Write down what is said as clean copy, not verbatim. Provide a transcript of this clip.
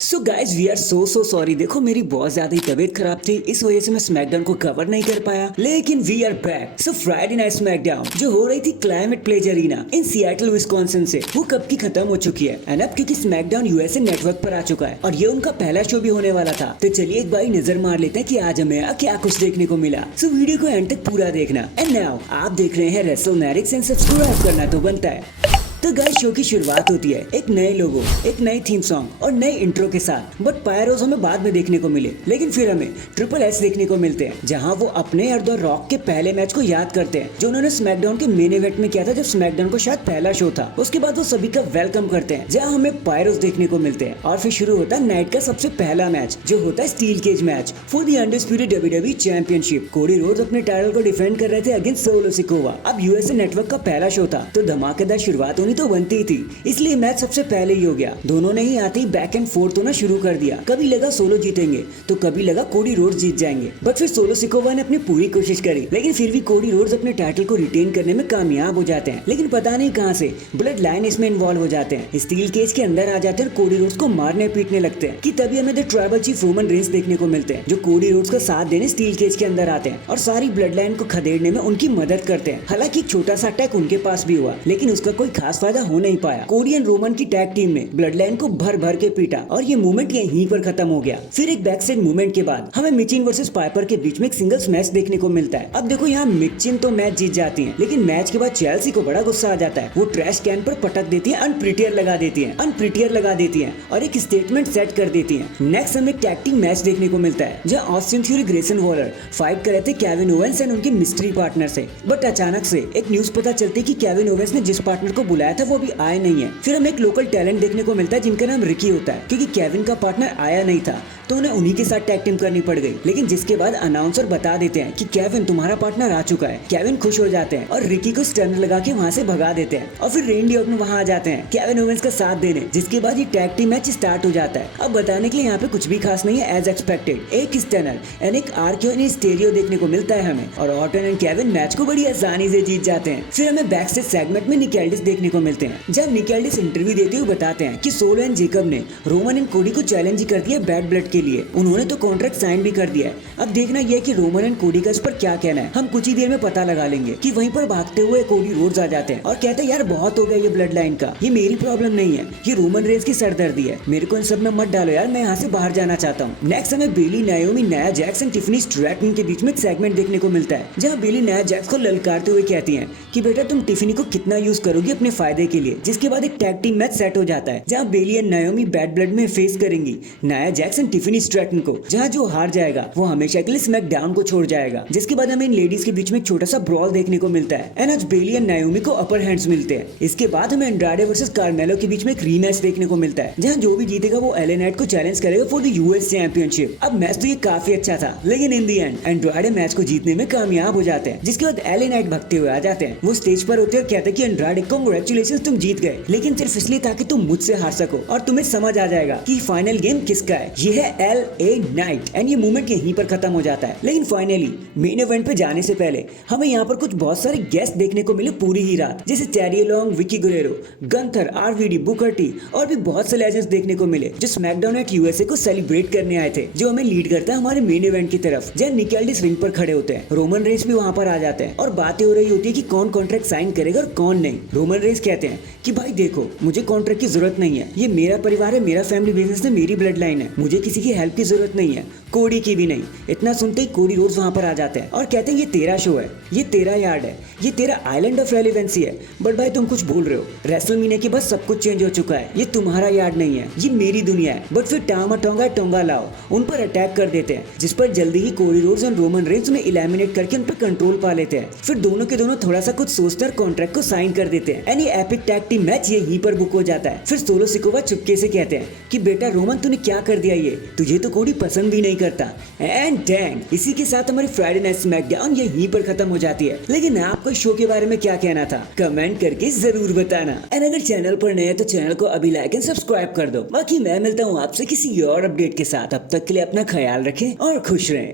So guys we are so sorry. देखो मेरी बहुत ज्यादा ही तबीयत खराब थी, इस वजह से मैं स्मैकडाउन को कवर नहीं कर पाया, लेकिन we are back. So Friday night SmackDown जो हो रही थी climate pledge arena in Seattle Wisconsin से, वो कब की खत्म हो चुकी है। एंड अब क्योंकि स्मैकडाउन यूएसए नेटवर्क पर आ चुका है और ये उनका पहला शो भी होने वाला था, तो चलिए एक बार नजर मार लेते हैं कि आज हमें क्या कुछ देखने को मिला। सो वीडियो को एंड तक पूरा देखना। एंड नाउ आप देख रहे हैं रेसलमैनिक्स एंड सब्सक्राइब करना तो बनता है। तो गाइस शो की शुरुआत होती है एक नए लोगो, एक नई थीम सॉन्ग और नए इंट्रो के साथ। बट पायरोज हमें बाद में देखने को मिले, लेकिन फिर हमें ट्रिपल एच देखने को मिलते हैं, जहां वो अपने और द रॉक के पहले मैच को याद करते हैं जो उन्होंने स्मैकडाउन के मेन इवेंट में किया था, जब स्मैकडाउन को शायद पहला शो था। उसके बाद वो सभी का वेलकम करते हैं, जहाँ हमें पायरोज देखने को मिलते हैं। और फिर शुरू होता है नाइट का सबसे पहला मैच, जो होता है steel cage match for the undisputed WWE championship. Cody Rhodes अपने टाइटल को डिफेंड कर रहे थे अगेंस्ट सोलो सिकोवा। अब यूएसए नेटवर्क का पहला शो था, तो धमाकेदार शुरुआत होनी तो बनती थी, इसलिए मैच सबसे पहले ही हो गया। दोनों ने ही आते ही बैक एंड फोर्थ होना शुरू कर दिया। कभी लगा सोलो जीतेंगे तो कभी लगा कोडी रोड्स जीत जाएंगे, बट फिर सोलो सिकोवा ने अपनी पूरी कोशिश करी, लेकिन फिर भी कोडी रोड्स अपने टाइटल को रिटेन करने में कामयाब हो जाते हैं। लेकिन पता नहीं कहां से ब्लड लाइन इसमें इन्वॉल्व हो जाते हैं, स्टील केज के अंदर आ जाते हैं, कोडी रोड्स को मारने पीटने लगते हैं। कि तभी हमें the tribal chief Roman Reigns देखने को मिलते हैं, जो कोडी रोड्स का साथ देने स्टील केज के अंदर आते हैं और सारी ब्लड लाइन को खदेड़ने में उनकी मदद करते हैं। हालांकि एक छोटा सा अटैक उनके पास भी हुआ, लेकिन उसका कोई खास फायदा हो नहीं पाया। कोडी एंड रोमन की टैग टीम ने ब्लड लाइन को भर भर के पीटा और ये मूवमेंट यहीं पर खत्म हो गया। फिर एक बैक साइड मूवमेंट के बाद हमें मिचिन वर्सेस पाइपर के बीच में एक सिंगल्स मैच देखने को मिलता है। अब देखो यहाँ मिचिन तो मैच जीत जाती है, लेकिन मैच के बाद चेल्सी को बड़ा गुस्सा आ जाता है। वो ट्रैश कैन पर पटक देती है, अनप्रिटियर लगा देती है और एक स्टेटमेंट सेट कर देती है। नेक्स्ट हमें एक टैग टीम मैच देखने को मिलता है, जहाँ Austin theory Grayson Waller fight कर रहे थे केविन ओवेंस एंड उनके मिस्ट्री पार्टनर से। बट अचानक से एक न्यूज पता चलती है कि केविन ओवेंस ने जिस पार्टनर को बुलाया था वो अभी आए नहीं है। फिर हमें एक लोकल टैलेंट देखने को मिलता है जिनका नाम रिकी होता है, क्योंकि केविन का पार्टनर आया नहीं था तो उन्हें उन्हीं के साथ टैग टीम करनी पड़ गई। लेकिन जिसके बाद अनाउंसर बता देते हैं कि केविन तुम्हारा पार्टनर आ चुका है। केविन खुश हो जाते हैं और रिकी को स्टर्नर लगा के वहां से भगा देते हैं और फिर रेंडी ऑर्टन वहां आ जाते हैं केविन ओवेंस का साथ देने, जिसके बाद ये टैग टीम मैच स्टार्ट हो जाता है। अब बताने के लिए यहाँ पे कुछ भी खास नहीं है, एज एक्सपेक्टेड एक स्टर्नर एंड एक आरक्यू इन स्टेरियो देखने को मिलता है हमें, और ऑर्टन एंड केविन मैच को बड़ी आसानी से जीत जाते हैं। फिर हमें बैक स्टेज सेगमेंट में निकेल्डिस देखने को मिलते हैं, जब निकेल्डिस इंटरव्यू देते हुए बताते हैं कि सोलो एंड जेकब ने रोमन एंड कोडी को चैलेंज कर दिया बैड ब्लड के लिए, उन्होंने तो कॉन्ट्रैक्ट साइन भी कर दिया है। अब देखना यह है कि रोमन एंड कोडी का इस पर क्या कहना है। हम कुछ ही देर में पता लगा लेंगे कि वहीं पर भागते हुए कोडी रोड्स आ जाते हैं और कहते हैं यार बहुत हो गया ये ब्लड लाइन का, ये मेरी प्रॉब्लम नहीं है, ये रोमन रेंस की सरदर्दी है, मेरे को इन सब में मत डालो यार, मैं यहाँ से बाहर जाना चाहता हूँ। नेक्स्ट हमें बेली नायोमी, Nia Jax and Tiffany Stratton के बीच में एक सेगमेंट देखने को मिलता है, जहाँ बेली नाया जैक्स को ललकारते हुए कहती है कि बेटा तुम टिफनी को कितना यूज करोगी अपने फायदे के लिए। जिसके बाद एक टैग टीम मैच सेट हो जाता है, जहाँ बेली एंड नायोमी बैड ब्लड में फेस करेंगी Nia Jax and Tiffany Stratton को, जहाँ जो हार जाएगा वो हमेशा के लिए स्मैकडाउन को छोड़ जाएगा। जिसके बाद हमें इन लेडीज के बीच में एक छोटा सा ब्रॉल देखने को मिलता है एंड आज बेली एंड नायोमी को अपर हैंड्स मिलते हैं। इसके बाद हमें एंड्राडे वर्सेस कार्मेलो के बीच में एक रीमैच देखने को मिलता है, जहां जो भी जीतेगा वो एले नाइट को चैलेंज करेगा फॉर द यूएस चैंपियनशिप। अब मैच तो ये काफी अच्छा था, लेकिन इन दी एंड एंड्राडे मैच को जीतने में कामयाब हो जाते हैं। जिसके बाद एले नाइट भगते हुए आ जाते हैं, वो स्टेज पर होते हैं और कहते हैं कि एंड्राडे कांग्रेचुलेशंस तुम जीत गए, लेकिन सिर्फ इसलिए ताकि तुम मुझसे हार सको और तुम्हें समझ आ जाएगा कि फाइनल गेम किसका है, ये है एलए नाइट। एंड ये मूवमेंट यहीं पर खत्म हो जाता है। लेकिन फाइनली मेन इवेंट पे जाने से पहले हमें यहाँ पर कुछ बहुत सारे गेस्ट देखने को मिले पूरी ही रात, जैसे Terry Long, Vickie Guerrero, Gunther, RVD, Booker T और भी बहुत से लेजेंड्स देखने को मिले जो स्मैकडाउन एट यूएसए को सेलिब्रेट करने आए थे, जो हमें लीड करता है हमारे मेन इवेंट की तरफ, जहाँ निकेल्डिस रिंग पर खड़े होते हैं। रोमन रेंस भी वहाँ पर आ जाते हैं और बातें हो रही होती है कि कौन कॉन्ट्रैक्ट साइन करेगा और कौन नहीं। रोमन रेंस कहते हैं कि भाई देखो मुझे कॉन्ट्रैक्ट की जरूरत नहीं है, ये मेरा परिवार है, मेरा फैमिली बिजनेस है, मेरी ब्लड लाइन है, मुझे किसी की हेल्प की जरूरत नहीं है, कोडी की भी नहीं। इतना सुनते ही कोडी रोड्स वहां पर आ जाते हैं और कहते हैं ये तेरा शो है, ये तेरा यार्ड है, ये तेरा आइलैंड ऑफ रेलेवेंसी है। बट भाई तुम कुछ भूल रहे हो, रेसलमेनिया के बाद सब कुछ चेंज हो चुका है, ये तुम्हारा यार्ड नहीं है, ये मेरी दुनिया है। बट फिर टामा टोंगा टोंगा लाओ उन पर अटैक कर देते हैं, जिस पर जल्दी ही कोडी रोड्स और रोमन रेंस उन्हें इलिमिनेट करके उन पर कंट्रोल पा लेते हैं। फिर दोनों के दोनों थोड़ा सा कुछ सोचकर कॉन्ट्रैक्ट को साइन कर देते हैं एंड ये एपिक टैग टीम मैच यहीं पर बुक हो जाता है। फिर सोलो सिकोवा चुपके से कहते हैं कि बेटा रोमन तूने क्या कर दिया, ये तुझे तो कोडी पसंद भी नहीं करता। एंड डैंग, इसी के साथ हमारी फ्राइडे नाइट स्मैकडाउन यहीं पर खत्म हो जाती है। लेकिन आपको शो के बारे में क्या कहना था कमेंट करके जरूर बताना। एंड अगर चैनल पर नए हैं तो चैनल को अभी लाइक एंड सब्सक्राइब कर दो। बाकी मैं मिलता हूँ आपसे किसी और अपडेट के साथ, अब तक के लिए अपना ख्याल रखें और खुश रहें।